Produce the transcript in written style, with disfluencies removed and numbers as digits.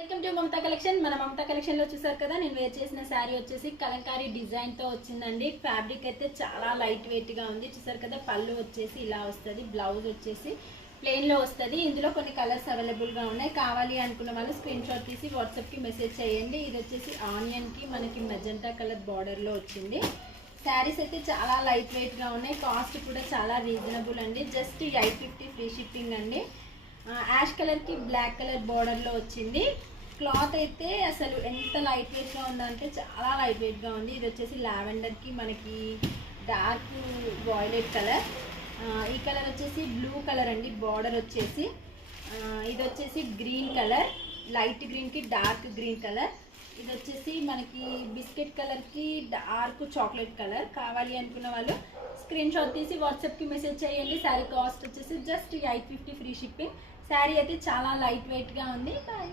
Welcome to Mamata collection. మన Mamata collection లో చూసారు కదా, నేను వేర్ చేసిన శారీ వచ్చేసి కలంకారీ డిజైన్ తో వచ్చిందండి. ఫ్యాబ్రిక్ అయితే చాలా లైట్ వెయిట్ గా ఉంది. చూసారు కదా, పళ్ళు వచ్చేసి ఇలా వస్తుంది, బ్లౌజ్ వచ్చేసి ప్లెయిన్ లో వస్తుంది. ఇందులో కొన్ని కలర్స్ అవైలబుల్ గా ఉన్నాయి. కావాలి అనుకున్న వాళ్ళు స్క్రీన్ షాట్ తీసి వాట్సాప్ కి మెసేజ్ చేయండి. ఇది వచ్చేసి ఆనియన్ కి మనకి మెజెంటా కలర్ బార్డర్ లో వచ్చింది. శారీస్ అయితే చాలా లైట్ వెయిట్ గా ఉన్నాయి. కాస్ట్ కూడా చాలా రీజనబుల్ అండి. జస్ట్ 850 ఫ్రీ షిప్పింగ్ అండి. యాష్ కలర్ కి బ్లాక్ కలర్ బార్డర్ లో వచ్చింది. క్లాత్ అయితే అసలు ఎంత లైట్ వెయిట్ గా ఉందంటే చాలా లైట్ వెయిట్ గా ఉంది. ఇది వచ్చేసి లావెండర్ కి మనకి డార్క్ వాయిలెట్ కలర్, ఈ కలర్ వచ్చేసి బ్లూ కలర్ అండి. బార్డర్ వచ్చేసి ఇది వచ్చేసి గ్రీన్ కలర్, లైట్ గ్రీన్ కి డార్క్ గ్రీన్ కలర్. ఇది వచ్చేసి మనకి బిస్కెట్ కలర్ కి డార్క్ చాక్లెట్ కలర్. కావాలి అనుకున్న వాళ్ళు స్క్రీన్ షాట్ తీసి వాట్సాప్ కి మెసేజ్ చేయండి. శారీ కాస్ట్ వచ్చేసి జస్ట్ 850 ఫ్రీ షిప్పింగ్. శారీ అయితే చాలా లైట్ వెయిట్ గా ఉంది. బాయ్.